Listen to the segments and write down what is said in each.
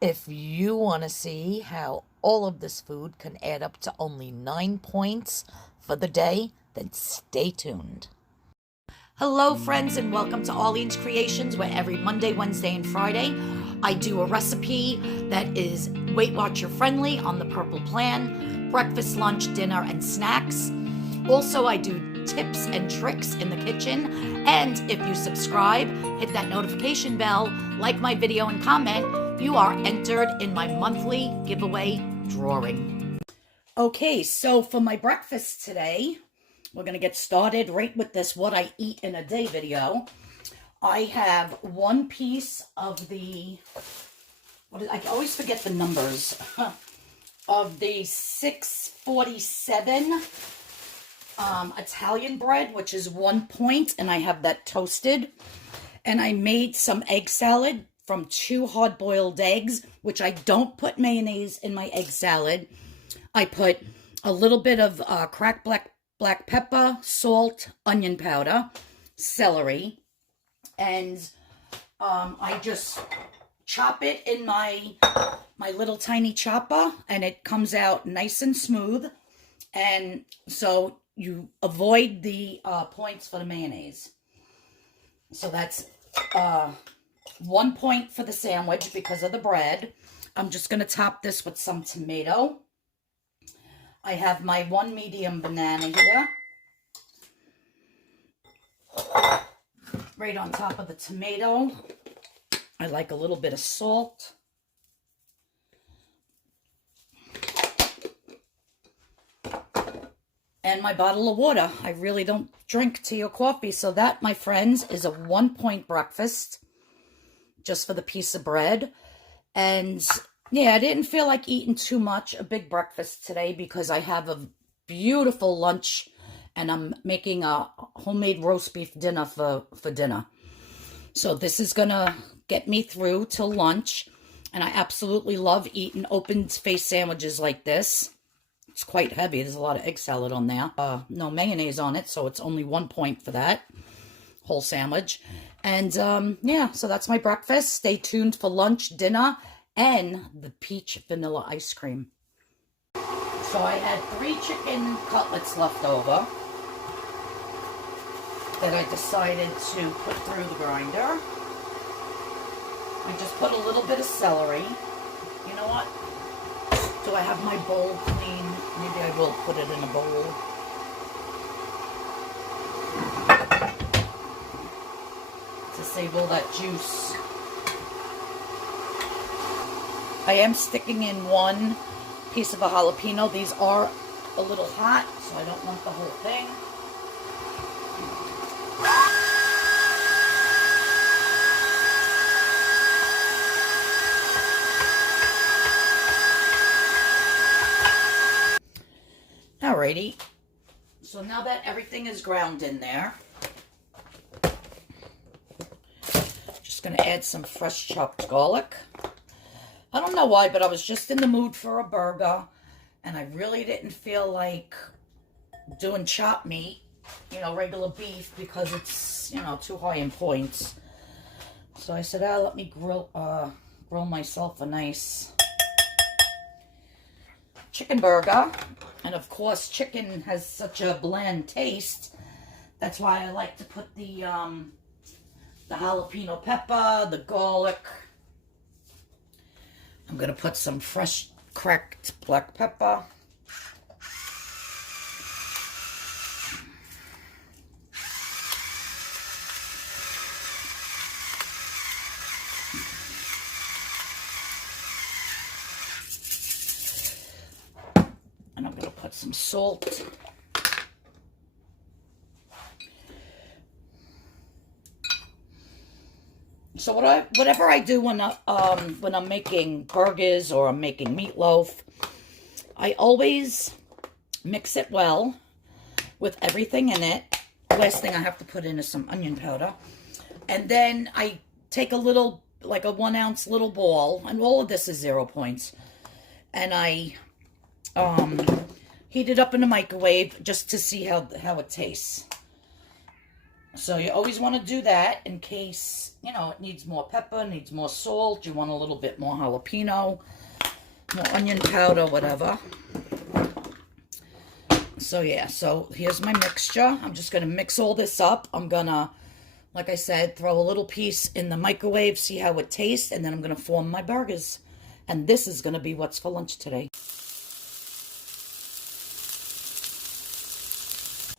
If you want to see how all of this food can add up to only 9 points for the day, then stay tuned. Hello, friends, and welcome to Arlene's Creations, where every Monday, Wednesday, and Friday I do a recipe that is Weight Watcher friendly on the Purple Plan, breakfast, lunch, dinner, and snacks. Also, I do tips and tricks in the kitchen. And if you subscribe, hit that notification bell, like my video, and comment, you are entered in my monthly giveaway drawing. Okay, so for my breakfast today, we're going to get started right with this What I Eat in a Day video. I have one piece of the, I always forget the numbers, of the 647 Italian bread, which is 1 point, and I have that toasted. And I made some egg salad from 2 hard-boiled eggs, which I don't put mayonnaise in my egg salad. I put a little bit of cracked black pepper, salt, onion powder, celery, and I just chop it in my little tiny chopper, and it comes out nice and smooth. And so you avoid the points for the mayonnaise. So that's 1 point for the sandwich because of the bread. I'm just going to top this with some tomato. I have my 1 medium banana here, right on top of the tomato. I like a little bit of salt. And my bottle of water. I really don't drink tea or coffee, so that, my friends, is a 1 point breakfast just for the piece of bread. And yeah, I didn't feel like eating too much, a big breakfast today, because I have a beautiful lunch and I'm making a homemade roast beef dinner for dinner. So this is going to get me through till lunch. And I absolutely love eating open-faced sandwiches like this. It's quite heavy. There's a lot of egg salad on there. No mayonnaise on it, so it's only 1 point for that whole sandwich. And yeah, so that's my breakfast. Stay tuned for lunch, dinner, and the peach vanilla ice cream. So I had 3 chicken cutlets left over that I decided to put through the grinder. I just put a little bit of celery. You know what? Do I have my bowl clean? Maybe I will put it in a bowl. To save all that juice. I am sticking in 1 piece of a jalapeno. These are a little hot, so I don't want the whole thing. Alrighty, so now that everything is ground in there, just going to add some fresh chopped garlic. I don't know why, but I was just in the mood for a burger, and I really didn't feel like doing chopped meat, you know, regular beef, because it's, you know, too high in points. So I said, let me grill myself a nice chicken burger. And of course, chicken has such a bland taste. That's why I like to put the jalapeno pepper, the garlic. I'm going to put some fresh cracked black pepper. And I'm going to put some salt. So whatever I do when I'm making burgers or I'm making meatloaf, I always mix it well with everything in it. Last thing I have to put in is some onion powder. And then I take a little, like a 1 ounce little ball, and all of this is 0 points. And I heat it up in the microwave just to see how it tastes. So you always want to do that in case, you know, it needs more pepper, needs more salt, you want a little bit more jalapeno, more onion powder, whatever. So yeah, so here's my mixture. I'm just going to mix all this up. I'm going to, like I said, throw a little piece in the microwave, see how it tastes, and then I'm going to form my burgers. And this is going to be what's for lunch today.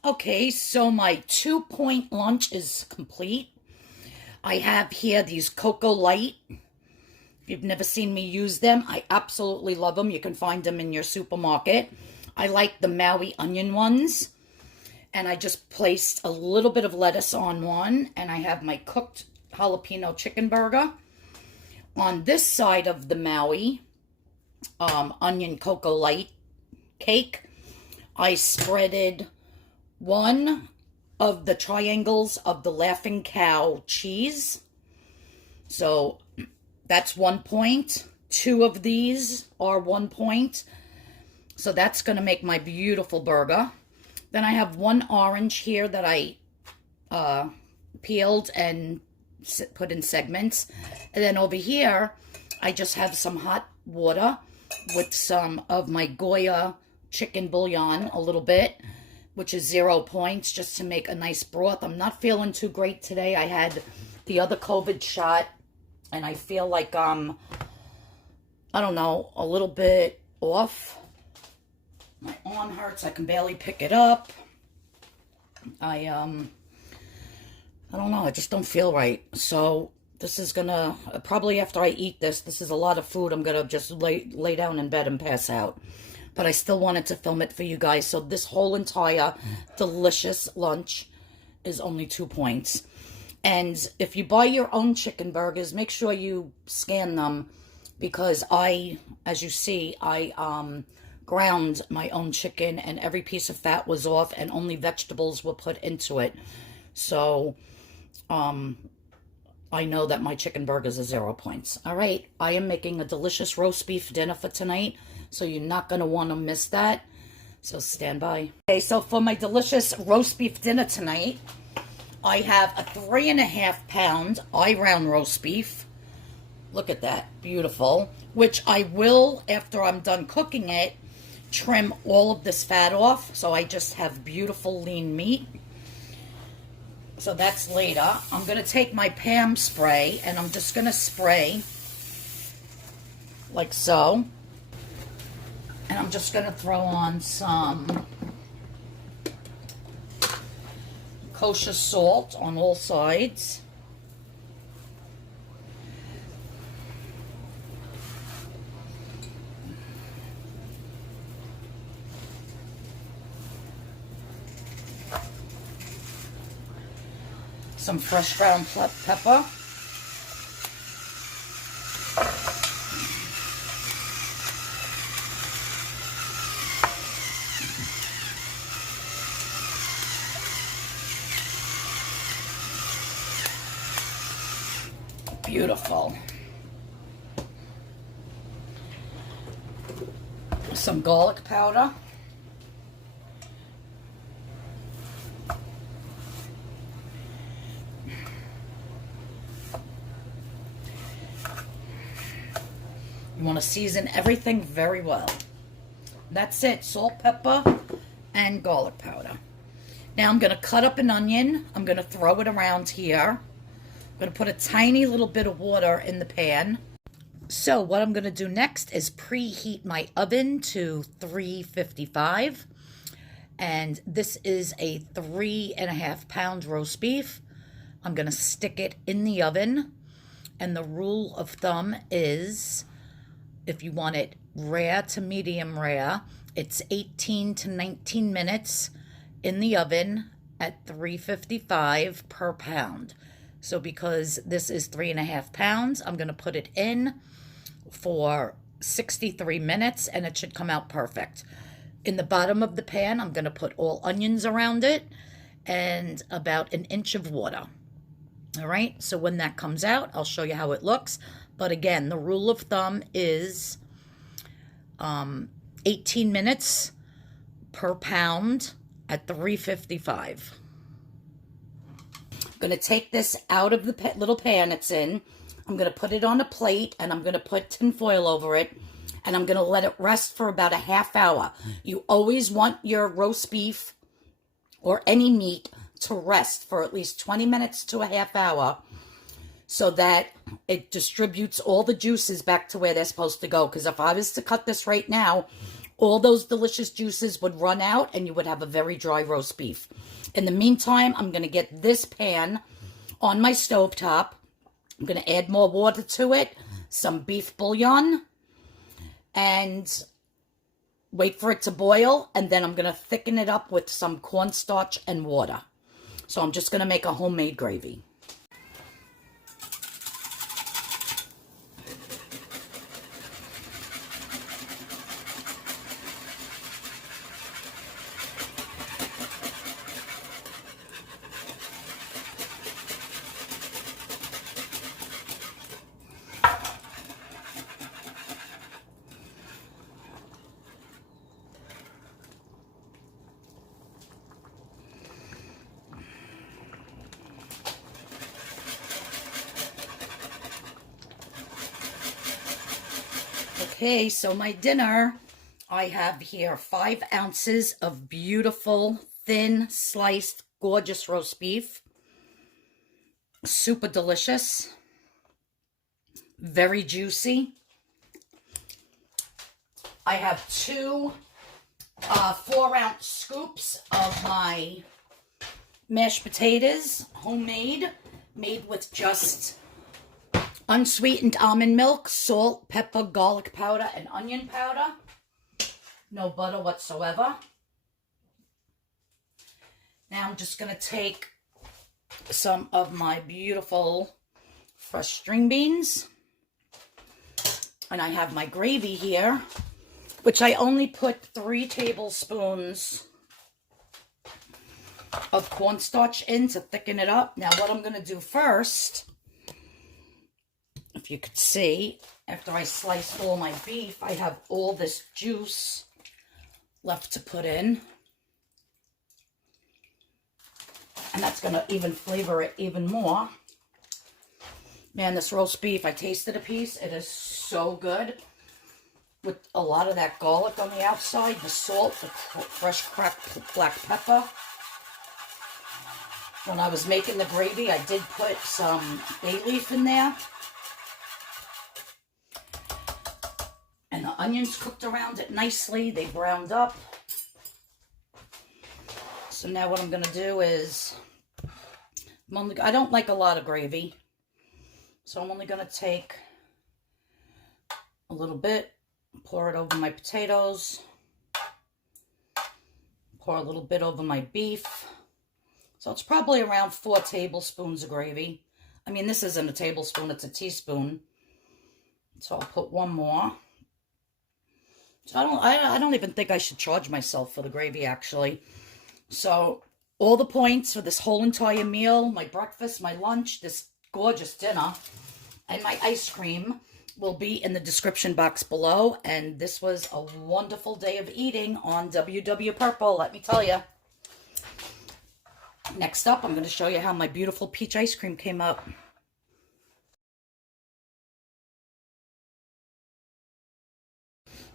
Okay, so my 2-point lunch is complete. I have here these Cocoa Light. If you've never seen me use them, I absolutely love them. You can find them in your supermarket. I like the Maui onion ones. And I just placed a little bit of lettuce on one. And I have my cooked jalapeno chicken burger. On this side of the Maui onion Cocoa Light cake, I spreaded one of the triangles of the Laughing Cow cheese. So that's 1 point. 2 of these are 1 point. So that's going to make my beautiful burger. Then I have 1 orange here that I peeled and put in segments. And then over here, I just have some hot water with some of my Goya chicken bouillon, a little bit, which is 0 points, just to make a nice broth. I'm not feeling too great today. I had the other COVID shot, and I feel like I don't know, a little bit off. My arm hurts. I can barely pick it up. I don't know. I just don't feel right. So this is gonna, probably after I eat this, this is a lot of food. I'm gonna just lay down in bed and pass out. But I still wanted to film it for you guys. So this whole entire delicious lunch is only 2 points. And if you buy your own chicken burgers, make sure you scan them, because as you see, I ground my own chicken and every piece of fat was off and only vegetables were put into it. So I know that my chicken burgers are 0 points. All right, I am making a delicious roast beef dinner for tonight, so you're not going to want to miss that. So stand by. Okay, so for my delicious roast beef dinner tonight, I have a 3.5 pound I-round roast beef. Look at that, beautiful. Which I will, after I'm done cooking it, trim all of this fat off, so I just have beautiful lean meat. So that's later. I'm going to take my Pam spray, and I'm just going to spray like so. And I'm just going to throw on some kosher salt on all sides. Some fresh ground pepper. Beautiful. Some garlic powder. You want to season everything very well. That's it. Salt, pepper, and garlic powder. Now I'm going to cut up an onion. I'm going to throw it around here. I'm going to put a tiny little bit of water in the pan. So what I'm going to do next is preheat my oven to 355. And this is a 3.5 pound roast beef. I'm going to stick it in the oven. And the rule of thumb is, if you want it rare to medium rare, it's 18 to 19 minutes in the oven at 355 per pound. So because this is 3.5 pounds, I'm going to put it in for 63 minutes and it should come out perfect. In the bottom of the pan, I'm going to put all onions around it and about 1 inch of water. All right, so when that comes out, I'll show you how it looks. But again, the rule of thumb is 18 minutes per pound at 355. I'm going to take this out of the little pan it's in. I'm going to put it on a plate, and I'm going to put tin foil over it, and I'm going to let it rest for about a half hour. You always want your roast beef or any meat to rest for at least 20 minutes to a half hour so that it distributes all the juices back to where they're supposed to go. Because if I was to cut this right now, all those delicious juices would run out and you would have a very dry roast beef. In the meantime, I'm going to get this pan on my stovetop. I'm going to add more water to it, some beef bouillon, and wait for it to boil. And then I'm going to thicken it up with some cornstarch and water. So I'm just going to make a homemade gravy. Okay, so my dinner, I have here 5 ounces of beautiful, thin, sliced, gorgeous roast beef. Super delicious. Very juicy. I have 2 4-ounce scoops of my mashed potatoes, homemade, made with just unsweetened almond milk, salt, pepper, garlic powder, and onion powder. No butter whatsoever. Now I'm just going to take some of my beautiful fresh string beans. And I have my gravy here, which I only put 3 tablespoons of cornstarch in to thicken it up. Now what I'm going to do first, if you could see, after I sliced all my beef, I have all this juice left to put in. And that's going to even flavor it even more. Man, this roast beef, I tasted a piece. It is so good. With a lot of that garlic on the outside, the salt, the fresh cracked black pepper. When I was making the gravy, I did put some bay leaf in there. And the onions cooked around it nicely. They browned up. So now what I'm going to do is, I don't like a lot of gravy. So I'm only going to take a little bit, pour it over my potatoes, pour a little bit over my beef. So it's probably around 4 tablespoons of gravy. I mean, this isn't a tablespoon, it's a teaspoon. So I'll put 1 more. So I don't even think I should charge myself for the gravy, actually. So all the points for this whole entire meal, my breakfast, my lunch, this gorgeous dinner, and my ice cream will be in the description box below. And this was a wonderful day of eating on WW Purple, let me tell you. Next up, I'm going to show you how my beautiful peach ice cream came out.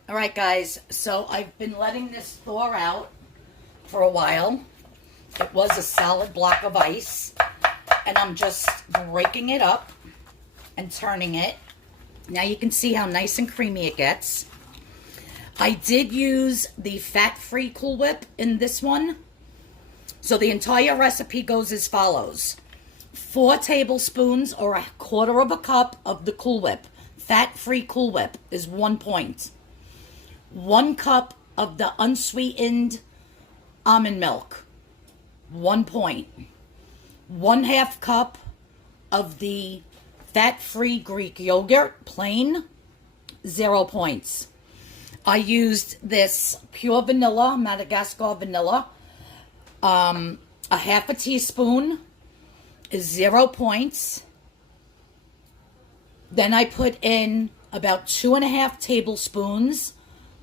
All right, guys, so I've been letting this thaw out for a while. It was a solid block of ice, and I'm just breaking it up and turning it. Now you can see how nice and creamy it gets. I did use the fat-free Cool Whip in this one. So the entire recipe goes as follows. 4 tablespoons or 1/4 cup of the Cool Whip. Fat-free Cool Whip is 1 point. 1 cup of the unsweetened almond milk, 1 point. 1/2 cup of the fat-free Greek yogurt, plain, 0 points. I used this pure vanilla, Madagascar vanilla. 1/2 teaspoon is 0 points. Then I put in about 2.5 tablespoons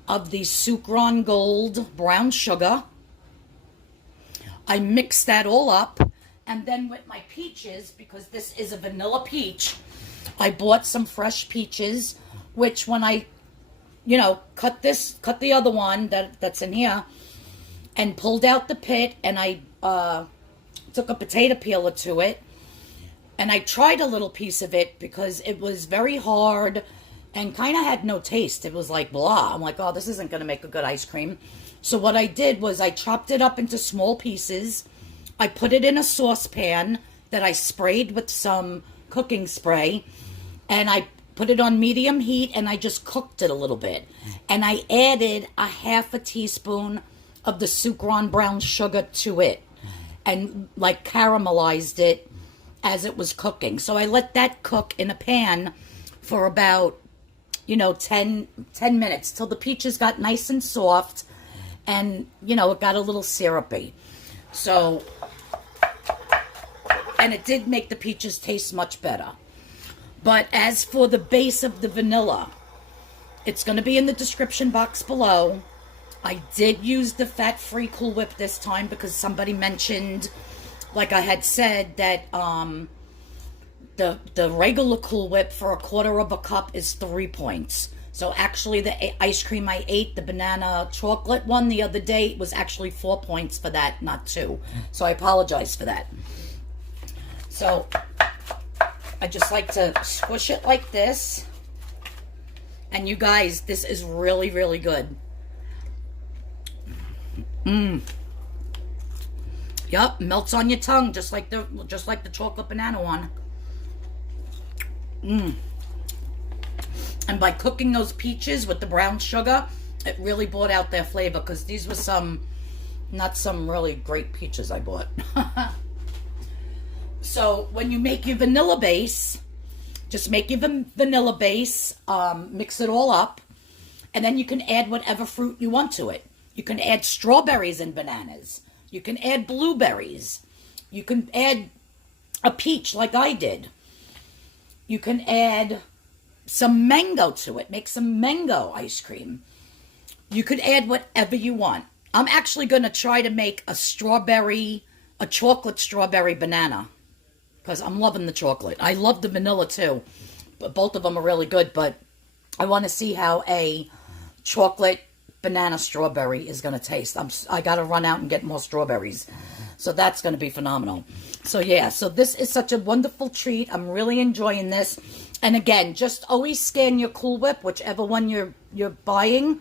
of the Sukrin Gold brown sugar. I mixed that all up, And then with my peaches, because this is a vanilla peach, I bought some fresh peaches, which when I, cut the other one that's in here, and pulled out the pit, and I took a potato peeler to it, and I tried a little piece of it because it was very hard and kind of had no taste. It was like blah. I'm like, oh, this isn't going to make a good ice cream. So what I did was I chopped it up into small pieces. I put it in a saucepan that I sprayed with some cooking spray, and I put it on medium heat, and I just cooked it a little bit. And I added a half a teaspoon of the Sukrin brown sugar to it, and like caramelized it as it was cooking. So I let that cook in a pan for about 10 minutes till the peaches got nice and soft, and it got a little syrupy. So, and it did make the peaches taste much better. But as for the base of the vanilla, it's going to be in the description box below. I did use the fat-free Cool Whip this time because somebody mentioned, like I had said, that the regular Cool Whip for 1/4 cup is 3 points. So actually the ice cream I ate, the banana chocolate one the other day, was actually 4 points for that, not 2. So I apologize for that. So I just like to squish it like this. And you guys, this is really, really good. Yup, melts on your tongue just like the chocolate banana one. And by cooking those peaches with the brown sugar, it really brought out their flavor, because these were not some really great peaches I bought. So when you make your vanilla base, just make your vanilla base, mix it all up, and then you can add whatever fruit you want to it. You can add strawberries and bananas. You can add blueberries. You can add a peach like I did. You can add some mango to it. Make some mango ice cream. You could add whatever you want. I'm actually going to try to make a chocolate strawberry banana, because I'm loving the chocolate. I love the vanilla too, but both of them are really good. But I want to see how a chocolate banana strawberry is going to taste. I got to run out and get more strawberries. So that's going to be phenomenal. So yeah, so this is such a wonderful treat. I'm really enjoying this. And again, just always scan your Cool Whip, whichever one you're buying,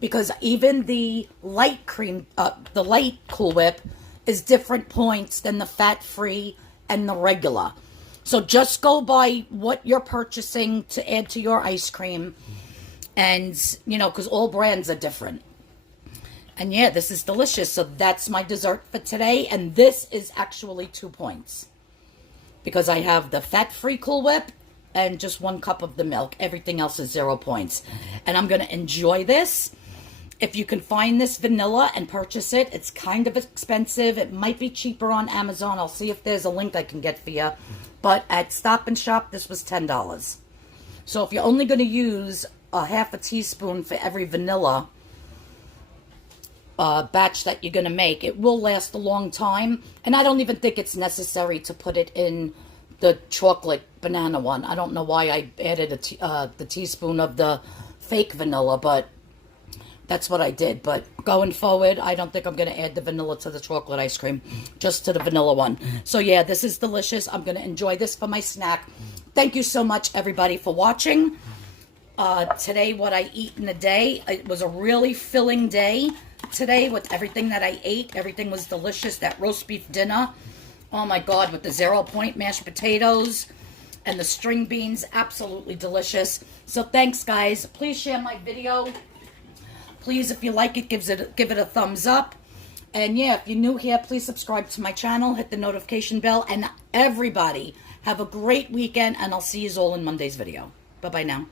because even the light Cool Whip is different points than the fat-free and the regular. So just go by what you're purchasing to add to your ice cream. And, because all brands are different. And yeah, this is delicious. So that's my dessert for today. And this is actually 2 points, because I have the fat-free Cool Whip and just 1 cup of the milk. Everything else is 0 points. And I'm going to enjoy this. If you can find this vanilla and purchase it, it's kind of expensive. It might be cheaper on Amazon. I'll see if there's a link I can get for you. But at Stop and Shop, this was $10. So if you're only going to use a half a teaspoon for every vanilla batch that you're going to make, it will last a long time. And I don't even think it's necessary to put it in the chocolate banana one. I don't know why I added the teaspoon of the fake vanilla, but that's what I did. But going forward, I don't think I'm going to add the vanilla to the chocolate ice cream, just to the vanilla one. So yeah, this is delicious. I'm going to enjoy this for my snack. Thank you so much, everybody, for watching. Today, what I eat in a day, it was a really filling day today with everything that I ate. Everything was delicious. That roast beef dinner, oh my God, with the 0 point mashed potatoes and the string beans, absolutely delicious. So thanks, guys. Please share my video. Please, if you like it, give it a thumbs up. And yeah, if you're new here, please subscribe to my channel, hit the notification bell, and everybody have a great weekend, and I'll see you all in Monday's video. Bye-bye now.